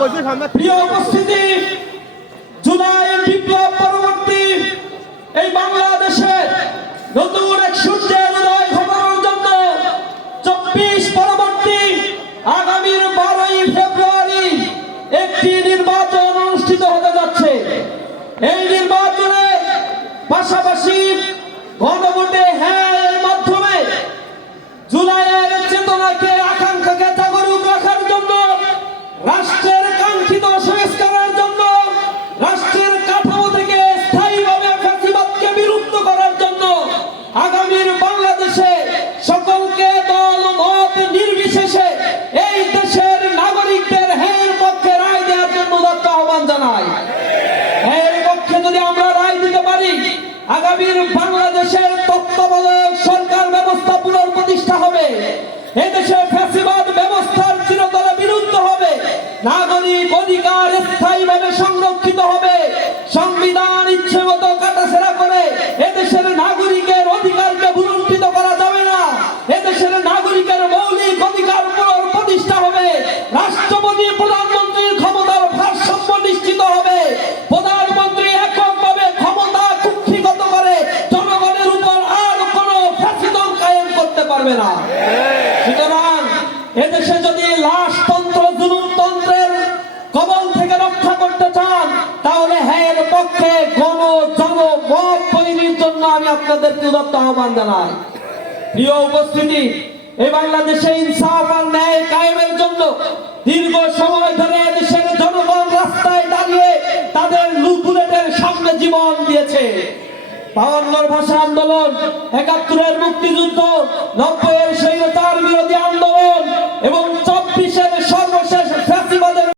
প্রিয় উপস্থিতি, জুলাই বিপ্লব পরবর্তী এই বাংলাদেশে নতুন এক সূর্যের উদয় ঘটানোর জন্য 24 পরবর্তী আগামীর 12ই ফেব্রুয়ারি একটি নির্বাচন অনুষ্ঠিত হতে যাচ্ছে। এই নির্বাচনের পাশাপাশি গণভোটে হ্যাঁ এর মাধ্যমে জুলাইয়ের চেতনাকে আকাঙ্ক্ষাকে জাগরুক রাখার জন্য, রাষ্ট্রের কাঙ্ক্ষিত সংস্কারের জন্য, রাষ্ট্রের কাঠামো থেকে স্থায়ীভাবে ফ্যাসিবাদকে বিলুপ্ত করার জন্য আগামীর বাংলাদেশে সকলকে দল মত নির্বিশেষে এই দেশের নাগরিকদের হ্যাঁ পক্ষে রায় দেওয়ার জন্য উদাত্ত আহ্বান জানাই। এর পক্ষে যদি আমরা রায় দিতে পারি, আগামীর বাংলাদেশের তত্ত্বাবধায়ক সরকার ব্যবস্থা পুনঃপ্রতিষ্ঠা হবে, এদেশে ফ্যাসিবাদ ব্যবস্থার চিরতরে বিলুপ্ত হবে, নাগরিক অধিকার স্থায়ীভাবে সংরক্ষিত হবে, সংবিধান ইচ্ছে মতো কাটাছেড়া করে এদেশের নাগরিকের অধিকারকে ভুলুণ্ঠিত করা যাবে না, এদেশের নাগরিকের মৌলিক অধিকার পুনঃপ্রতিষ্ঠা হবে, রাষ্ট্রপতি প্রধানমন্ত্রীর ক্ষমতার ভারসাম্য নিশ্চিত হবে, প্রধানমন্ত্রী এককভাবে ক্ষমতা কুক্ষিগত করে জনগণের উপর আর কোনো ফ্যাসিজম কায়েম করতে পারবে না। সুতরাং এদেশে যদি লাশতন্ত্র জুলুমতন্ত্রের কবল থেকে রক্ষা করতে চান, তাহলে হ্যাঁ পক্ষে জনমত তৈরির জন্য আমি আপনাদেরকে উদাত্ত আহ্বান জানাই। প্রিয় উপস্থিতি, এই বাংলাদেশে ইনসাফ আর ন্যায় কায়েমের জন্য দীর্ঘ সময় ধরে দেশের জনগণ রাস্তায় দাঁড়িয়ে তাদের বুলেটের সামনে জীবন দিয়েছে। 52 ভাষা আন্দোলন, 71-এর মুক্তিযুদ্ধ, 90-এর